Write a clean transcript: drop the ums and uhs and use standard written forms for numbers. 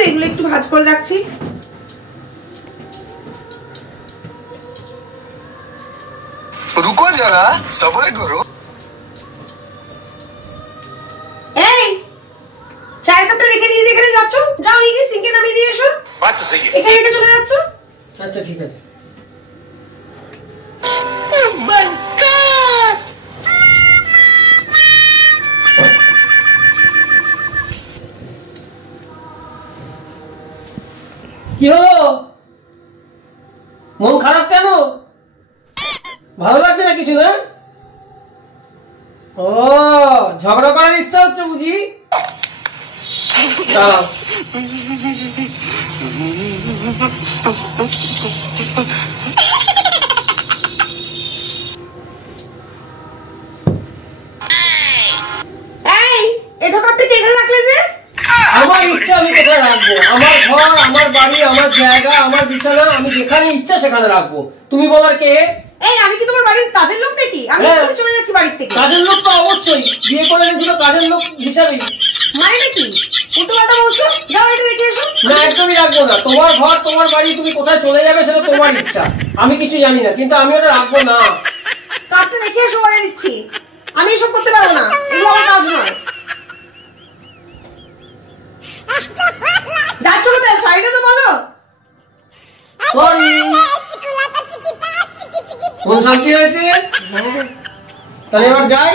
তো এগুলো একটু ভাজ করে রাখছি। रुको जरा सब्र करो। এই চায়ের কাপটা রেখে দিয়ে যেখানে যাচ্ছ যাও নিয়ে সিঙ্কে নামিয়ে দিয়ে এসো। बात तो सही है। এখানে রেখে চলে যাচ্ছ। আচ্ছা ঠিক আছে। কি হলো, মন খারাপ কেন? ভালো লাগছে না কিছু? না ও ঝগড়া করার ইচ্ছা হচ্ছে বুঝি? আমার ইচ্ছা আমি কোথায় রাখবো? আমার ঘর, আমার বাড়ি, আমার জায়গা, আমার বিছানা, আমি যেখানে ইচ্ছা সেখানে রাখবো। তুমি বলার কে? এই আমি কি তোমার বাড়ির কাজের লোক নাকি? আমি চলে যাচ্ছি বাড়ি থেকে। কাজের লোক তো অবশ্যই, বিয়ে করে এনেছিল কাজের লোক হিসাবেই। মানে নাকি উল্টো পাল্টা বলছো? যাও এটা রেখে এসো। না একদমই রাখবো না। তোমার ঘর, তোমার বাড়ি, তুমি কোথায় চলে যাবে সেটা তোমার ইচ্ছা, আমি কিছু জানি না, কিন্তু আমি ওটা রাখবো না। কাপটা রেখে এসো বলে দিচ্ছি। আমি এসব করতে পারবো না, এগুলো আমার কাজ নয়। যাচ্ছ কোথায়? সাইডে তো বলো। সরি, মন শান্তি হয়েছে? তাহলে এবার যাই।